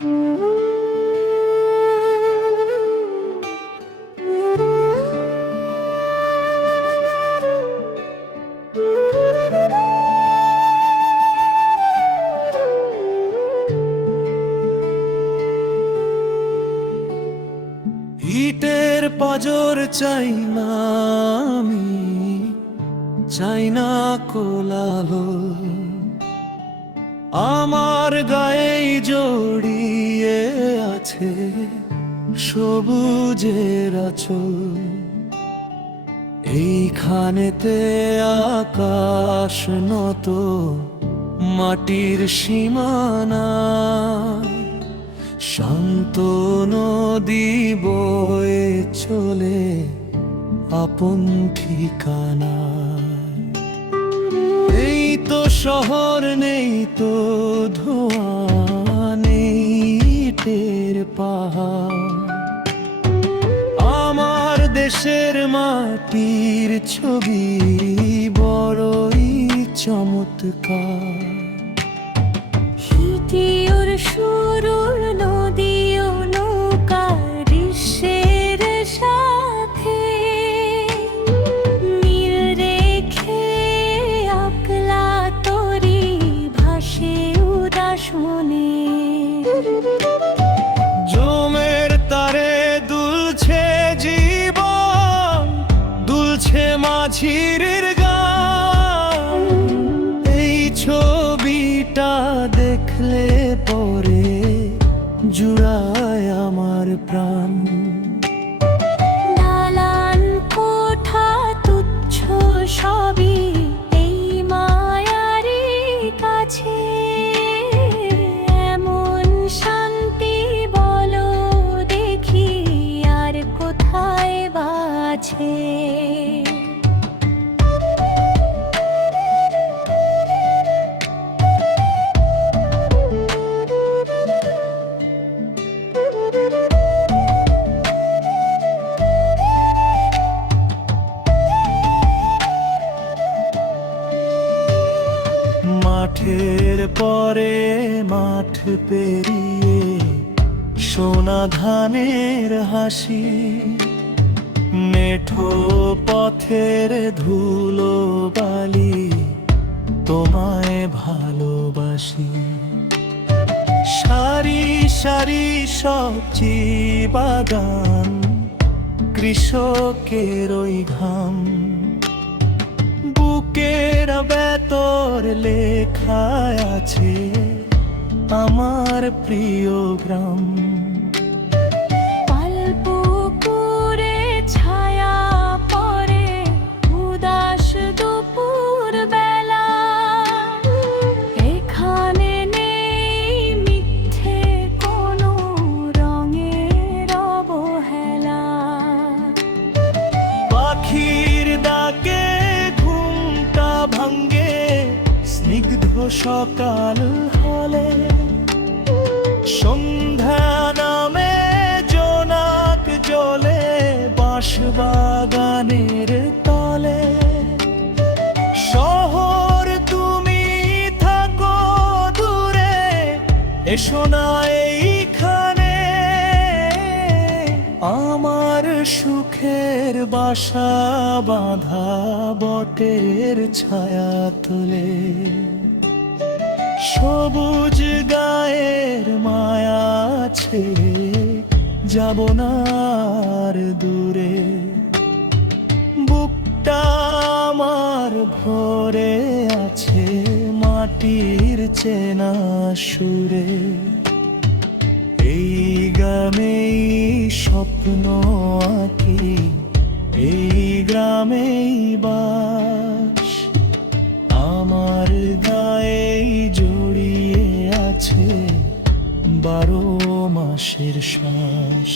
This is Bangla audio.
ইটের পাজর চাই না আমি, চাই না কোলাহল, আমার গায়ে জড়িয়ে আছে সবুজের আঁচল। এইখানেতে আকাশ নত মাটির সীমানা, শান্ত নদী বয়ে চলে আপন ঠিকানা। এই তো শহর, নেই তো ধোঁয়া, নেই ইটের পাহাড়, আমার দেশের মাটির ছবি বড়ই চমৎকার। হিটিওর শুরুর নদী ও নৌকা দৃশ্যের সাথে মিল রেখে আকলা তরি ভাসে উদাস মনে। জমের তারে দুলছে জীবন, দুলছে মাঝির গান। এই ছবিটা দেখলে পরে জুড়ায় আমার প্রাণ। নালান কোঠা তুচ্ছ সবই এই মায়ারি কাছে, এমন শান্তি বলো দেখি আর কোথায় বাছে। মাঠের পরে মাঠ পেরিয়ে সোনা ধানের হাসি, মেঠো পথের ধুলো বালি তোমায় ভালোবাসি। সারি সারি সবজি বাগান, কৃষকের ওই ঘাম, বুকের ভেতর লেখা আছে আমার প্রিয় গ্রাম। পালপুকুরে ছায়া পড়ে উদাস দুপুর বেলা, এখানে নেই মিথ্যে কোনো রঙের অবহেলা। পাখির ডাকে ঘুমটা ভাঙ্গে স্নিগ্ধ সকাল হলে, সন্ধ্যা নামে জোনাক জ্বলে বাঁশবাগানের তলে। শহর তুমি থাকো দূরে, এসো না এইখানে, আমার সুখের বাসা বাঁধা বটের ছায়া তোলে। সবুজ গায়ের মায়া ছেড়ে যাব না আর দূরে, বুকটা আমার ভরে আছে মাটির চেনা সুরে। এই গ্রামেই স্বপ্ন আঁকি, এই গ্রামেই বাস, আমার গায়েই জড়িয়ে আছে 12 মাসের শ্বাস।